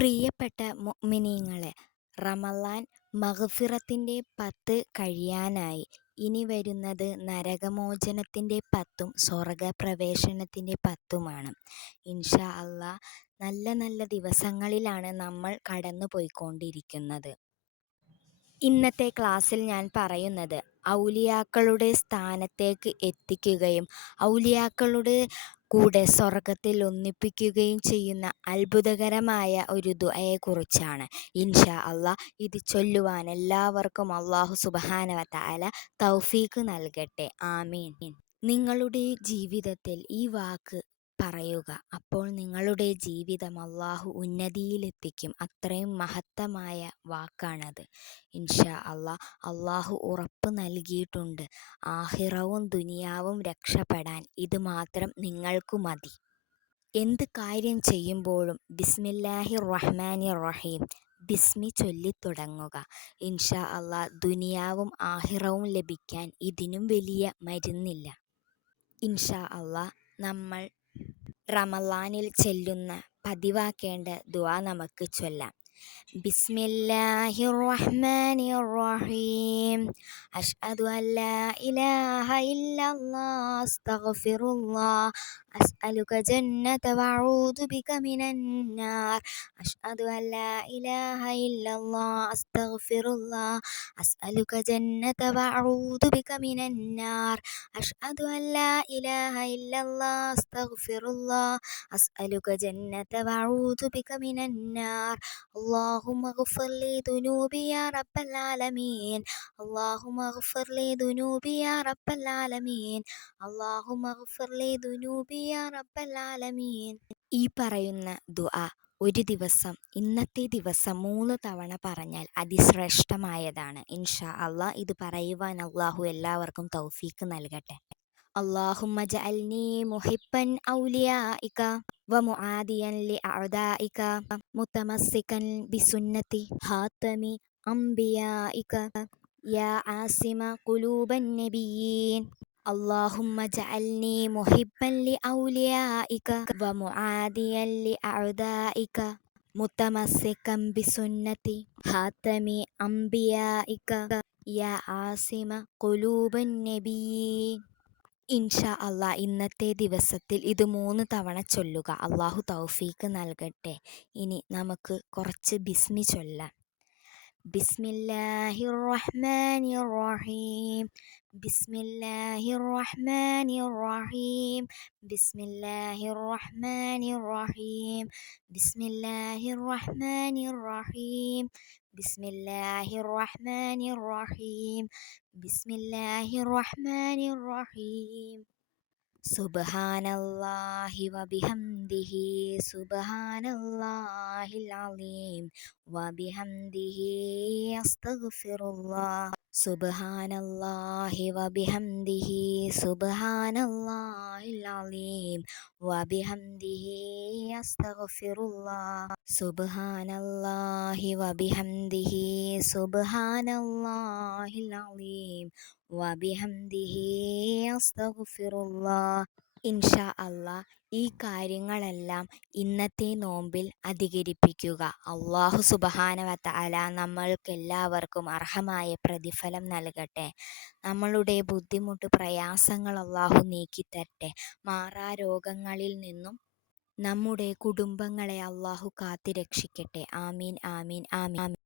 പ്രിയപ്പെട്ട മുഅ്മിനീങ്ങളെ, റമളാൻ മഗ്ഫിറത്തിൻ്റെ 10 കഴിയാനായി. ഇനി വരുന്നത് നരകമോചനത്തിൻ്റെ 10ഉം സ്വർഗപ്രവേശനത്തിൻ്റെ 10ഉമാണ്. ഇൻഷാ അല്ലാ നല്ല നല്ല ദിവസങ്ങളിലാണ് നമ്മൾ കടന്നു പോയിക്കൊണ്ടിരിക്കുന്നത്. ഇന്നത്തെ ക്ലാസ്സിൽ ഞാൻ പറയുന്നത് ഔലിയാക്കളുടെ സ്ഥാനത്തേക്ക് എത്തിക്കുകയും ഔലിയാക്കളുടെ കൂടെ സ്വർഗത്തിൽ ഒന്നിപ്പിക്കുകയും ചെയ്യുന്ന അത്ഭുതകരമായ ഒരു ദുആയെക്കുറിച്ചാണ്. ഇൻഷാ അല്ലാ ഇത് ചൊല്ലുവാൻ എല്ലാവർക്കും അല്ലാഹു സുബ്ഹാനഹു വ തആല തൗഫീഖ് നൽകട്ടെ. ആമീൻ. നിങ്ങളുടെ ജീവിതത്തിൽ ഈ വാക്ക് പറയുക. അപ്പോൾ നിങ്ങളുടെ ജീവിതം അല്ലാഹു ഉന്നതിയിലെത്തിക്കും. അത്രയും മഹത്തമായ വാക്കാണത്. ഇൻഷാ അല്ലാ അല്ലാഹു ഉറപ്പ് നൽകിയിട്ടുണ്ട്. ആഖിറവും ദുനിയാവും രക്ഷപ്പെടാൻ ഇത് മാത്രം നിങ്ങൾക്ക് മതി. എന്ത് കാര്യം ചെയ്യുമ്പോഴും ബിസ്മില്ലാഹിർ റഹ്മാനിർ റഹീം ബിസ്മി ചൊല്ലിത്തുടങ്ങുക. ഇൻഷാ അല്ലാ ദുനിയാവും ആഖിറവും ലഭിക്കാൻ ഇതിനും വലിയ മരുന്നില്ല. ഇൻഷാ അല്ലാ നമ്മൾ റമളാനിൽ ചെല്ലുന്ന പതിവാക്കേണ്ട ദുആ നമുക്ക് ചൊല്ലാം. ബിസ്മില്ലാഹിർ റഹ്മാനിർ റഹീം അഷ്ഹദു അല്ലാ ഇലാഹ ഇല്ലല്ലാഹ് അസ്തഗ്ഫിറുല്ലാഹ് അസ്അലുക ജന്നത വഅഊദു ബിക മിനന്നാർ അഷ്ഹദു അല്ലാ ഇലാഹ ഇല്ലല്ലാഹ് അസ്തഗ്ഫിറുല്ലാഹ് അസ്അലുക ജന്നത വഅഊദു ബിക മിനന്നാർ അഷ്ഹദു അല്ലാ ഇലാഹ ഇല്ലല്ലാഹ് അസ്തഗ്ഫിറുല്ലാഹ് അസ്അലുക ജന്നത വഅഊദു ബിക മിനന്നാർ اللهم اغفر لي ذنوبي يا رب العالمين اللهم اغفر لي ذنوبي يا رب العالمين اللهم اغفر لي ذنوبي يا رب العالمين. ഈ പറയുന്ന ദുആ ഒരു ദിവസം ഇന്നത്തെ ദിവസം 3 തവണ പറഞ്ഞാൽ അതിശ്രേഷ്ഠമായതാണ്. ഇൻഷാ അല്ലാ ഇത് പറയുവാൻ അല്ലാഹു എല്ലാവർക്കും തൗഫീഖ് നൽകട്ടെ. اللهم اجعلني محبا أوليائك ومعاديا لأعدائك متمسكا بسنة خاتم أنبيائك يا عاصم قلوب النبيين اللهم اجعلني محبا لأوليائك ومعاديا لأعدائك متمسكا بسنة خاتم أنبيائك يا عاصم قلوب النبيين. ഇൻഷാ അല്ലാ ഇന്നത്തെ ദിവസത്തിൽ ഇത് 3 തവണ ചൊല്ലുക. അല്ലാഹു തൗഫീഖ് നൽകട്ടെ. ഇനി നമുക്ക് കുറച്ച് ബിസ്മി ചൊല്ലാം. ബിസ്മില്ലാഹിർ റഹ്മാനിർ റഹീം ബിസ്മില്ലാഹിർ റഹ്മാനിർ റഹീം ബിസ്മില്ലാഹിർ റഹ്മാനിർ റഹീം ബിസ്മില്ലാഹിർ റഹ്മാനിർ റഹീം ബിസ്മില്ലാഹിർ റഹ്മാനിർ റഹീം ബിസ്മില്ലാഹിർ റഹ്മാനിർ റഹീം സുബ്ഹാനല്ലാഹി വബിഹംദിഹി സുബ്ഹാനല്ലാഹിൽ അലീം വബിഹംദിഹി അസ്തഗ്ഫിറുല്ലാഹ് സുബ്ഹാനല്ലാഹി വബിഹംദിഹി സുബ്ഹാനല്ലാഹിൽ അലീം വബിഹംദിഹി അസ്തഗ്ഫിറുല്ലാഹ് സുബ്ഹാനല്ലാഹി വബിഹംദിഹി സുബ്ഹാനല്ലാഹിൽ അലീം വബിഹംദിഹി അസ്തഗ്ഫിറുല്ലാഹ്. ഇൻഷാ അല്ലാ ഈ കാര്യങ്ങളെല്ലാം ഇന്നത്തെ നോമ്പിൽ അധികരിപ്പിക്കുക. അല്ലാഹു സുബ്ഹാനഹു വ തആല നമ്മൾക്കെല്ലാവർക്കും അർഹമായ പ്രതിഫലം നൽകട്ടെ. നമ്മളുടെ ബുദ്ധിമുട്ട് പ്രയാസങ്ങൾ അല്ലാഹു നീക്കിത്തരട്ടെ. മാറാരോഗങ്ങളിൽ നിന്നും നമ്മുടെ കുടുംബങ്ങളെ അല്ലാഹു കാത്തുരക്ഷിക്കട്ടെ. ആമീൻ ആമീൻ ആമീൻ.